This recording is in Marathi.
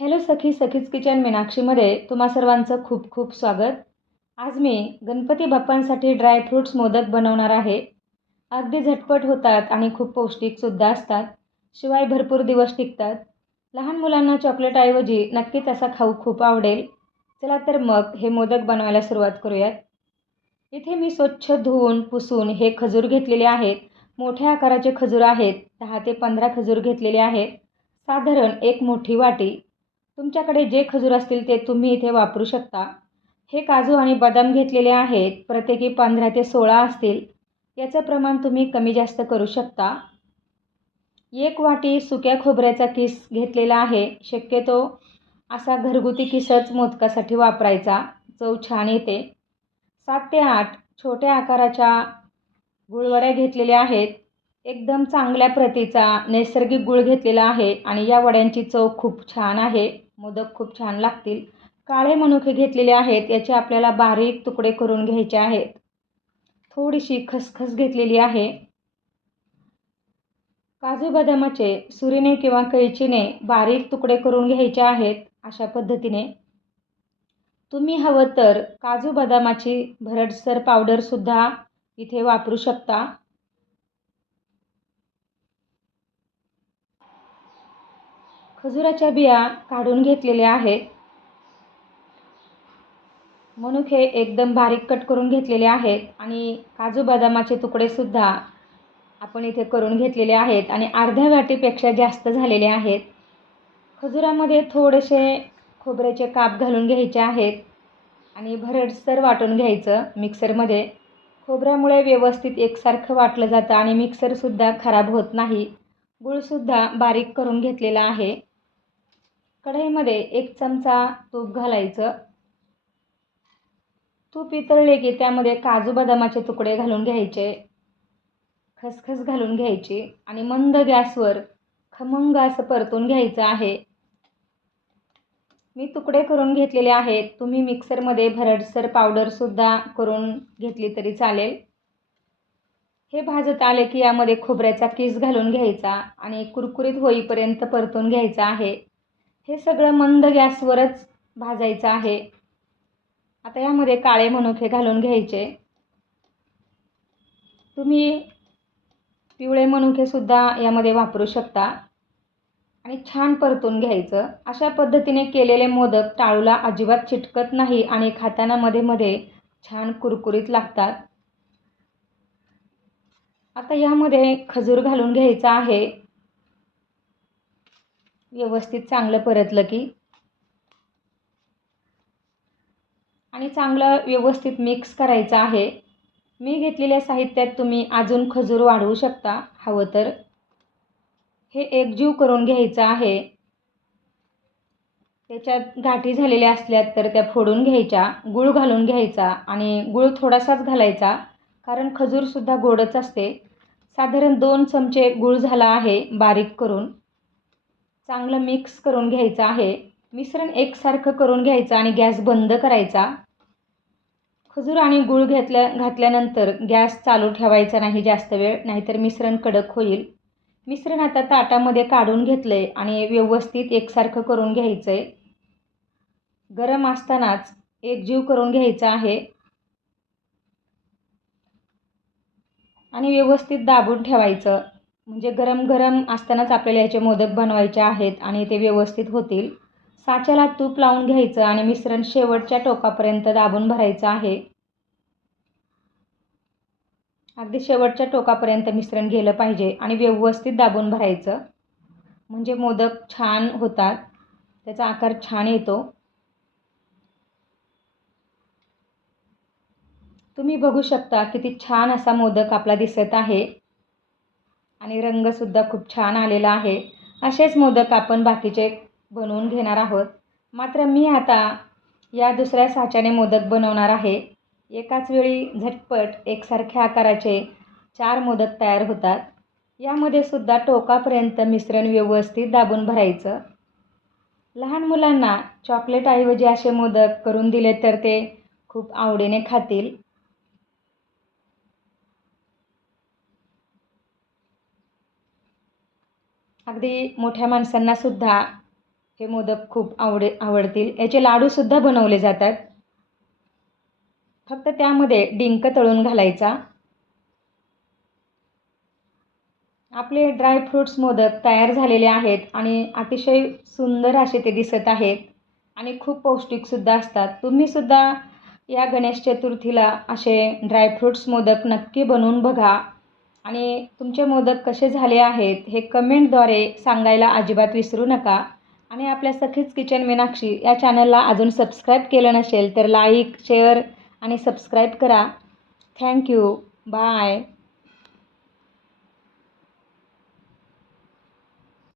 हॅलो सखी सखीज किचन मीनाक्षीमध्ये तुम्हा सर्वांचं खूप खूप स्वागत. आज मी गणपती बाप्पांसाठी ड्रायफ्रूट्स मोदक बनवणार आहे. अगदी झटपट होतात आणि खूप पौष्टिकसुद्धा असतात. शिवाय भरपूर दिवस टिकतात. लहान मुलांना चॉकलेटऐवजी नक्कीच असा खाऊ खूप आवडेल. चला तर मग हे मोदक बनवायला सुरुवात करूयात. इथे मी स्वच्छ धुवून पुसून हे खजूर घेतलेले आहेत. मोठ्या आकाराचे खजूर आहेत. दहा ते पंधरा खजूर घेतलेले आहेत. साधारण एक मोठी वाटी. तुमच्याकडे जे खजूर असतील ते तुम्ही इथे वापरू शकता. हे काजू आणि बदाम घेतलेले आहेत. प्रत्येकी पंधरा ते सोळा असतील. याचं प्रमाण तुम्ही कमी जास्त करू शकता. एक वाटी सुक्या खोबऱ्याचा किस घेतलेला आहे. शक्यतो असा घरगुती किसच मोदकासाठी वापरायचा. चव छान येते. सात ते आठ छोट्या आकाराच्या गुळवड्या घेतलेल्या आहेत. एकदम चांगल्या प्रतीचा नैसर्गिक गुळ घेतलेला आहे आणि या वड्यांची चव खूप छान आहे. मोदक खूप छान लागतील. काळे मनुके घेतलेले आहेत याचे आपल्याला बारीक तुकडे करून घ्यायचे आहेत. थोडीशी खसखस घेतलेली आहे. काजू बदामाचे सुरीने किंवा कैचीने बारीक तुकडे करून घ्यायचे आहेत अशा पद्धतीने. तुम्ही हवं तर काजू बदामाची भरडसर पावडरसुद्धा इथे वापरू शकता. खजुराच्या बिया काढून घेतलेल्या आहेत. मनुके एकदम बारीक कट करून घेतलेले आहेत आणि काजू बदामाचे तुकडेसुद्धा आपण इथे करून घेतलेले आहेत आणि अर्ध्या वाटीपेक्षा जास्त झालेले आहेत. खजुरामध्ये थोडेसे खोबऱ्याचे काप घालून घ्यायचे आहेत आणि भरडसर वाटून घ्यायचं मिक्सरमध्ये. खोबऱ्यामुळे व्यवस्थित एकसारखं वाटलं जातं आणि मिक्सरसुद्धा खराब होत नाही. गूळसुद्धा बारीक करून घेतलेला आहे. कढईमध्ये एक चमचा तूप घालायचं. तूप इतळले की त्यामध्ये काजू बदामाचे तुकडे घालून घ्यायचे. खसखस घालून घ्यायची आणि मंद गॅसवर खमंग असं परतून घ्यायचं आहे. मी तुकडे करून घेतलेले आहेत. तुम्ही मिक्सरमध्ये भरडसर पावडरसुद्धा करून घेतली तरी चालेल. हे भाजत आले की यामध्ये खोबऱ्याचा किस घालून घ्यायचा आणि कुरकुरीत होईपर्यंत परतून घ्यायचं आहे. हे सगळं मंद गॅसवरच भाजायचं आहे. आता यामध्ये काळे मनुके घालून घ्यायचे. तुम्ही पिवळे मनुकेसुद्धा यामध्ये वापरू शकता. आणि छान परतून घ्यायचं. अशा पद्धतीने केलेले मोदक टाळूला अजिबात चिटकत नाही आणि खाताना मध्ये मध्ये छान कुरकुरीत लागतात. आता यामध्ये खजूर घालून घ्यायचा आहे. व्यवस्थित चांगलं परतलं की. आणि चांगलं व्यवस्थित मिक्स करायचं आहे. मी घेतलेल्या साहित्यात तुम्ही अजून खजूर वाढवू शकता. हवं तर. हे एकजीव करून घ्यायचं आहे. त्याच्यात गाठी झालेल्या असल्या तर त्या फोडून घ्यायच्या गूळ घालून घ्यायचा आणि गूळ थोडासाच घालायचा. कारण खजूरसुद्धा गोडच असते. साधारण दोन चमचे गूळ झाला आहे बारीक करून. चांगलं मिक्स करून घ्यायचं आहे. मिश्रण एकसारखं करून घ्यायचं आणि गॅस बंद करायचा. खजूर आणि गूळ घेतल्या घातल्यानंतर गॅस चालू ठेवायचा नाही जास्त वेळ नाहीतर मिश्रण कडक होईल. मिश्रण आता ताटामध्ये काढून घेतलं आहे आणि व्यवस्थित एकसारखं करून घ्यायचं आहे गरम असतानाच एकजीव करून घ्यायचा आहे. आणि व्यवस्थित दाबून ठेवायचं. म्हणजे गरम गरम असतानाच आपल्याला याचे मोदक बनवायचे आहेत आणि ते व्यवस्थित होतील. साच्याला तूप लावून घ्यायचं आणि मिश्रण शेवटच्या टोकापर्यंत दाबून भरायचं आहे. अगदी शेवटच्या टोकापर्यंत मिश्रण गेलं पाहिजे आणि व्यवस्थित दाबून भरायचं. म्हणजे मोदक छान होतात. त्याचा आकार छान येतो. तुम्ही बघू शकता किती छान असा मोदक आपला दिसत आहे. आणि रंगसुद्धा खूप छान आलेला आहे. असेच मोदक आपण बाकीचे बनवून घेणार आहोत. मात्र मी आता या दुसऱ्या साच्याने मोदक बनवणार आहे. एकाच वेळी झटपट एकसारख्या आकाराचे चार मोदक तयार होतात. यामध्ये सुद्धा टोकापर्यंत मिश्रण व्यवस्थित दाबून भरायचं. लहान मुलांना चॉकलेटऐवजी असे मोदक करून दिले तर ते खूप आवडीने खातील. अगदी मोठ्या माणसांनासुद्धा हे मोदक खूप आवडे आवडतील. याचे लाडूसुद्धा बनवले जातात. फक्त त्यामध्ये डिंक तळून घालायचा. आपले ड्रायफ्रूट्स मोदक तयार झालेले आहेत आणि अतिशय सुंदर असे ते दिसत आहेत आणि खूप पौष्टिकसुद्धा असतात. तुम्हीसुद्धा या गणेश चतुर्थीला असे ड्रायफ्रूट्स मोदक नक्की बनवून बघा. आणि तुमचे मोदक कसे झाले आहेत हे कमेंटद्वारे सांगायला अजिबात विसरू नका. आणि आपल्या सखीच किचन मीनाक्षी या चॅनलला अजून सबस्क्राईब केलं नसेल तर लाईक शेअर आणि सबस्क्राईब करा. Thank you bye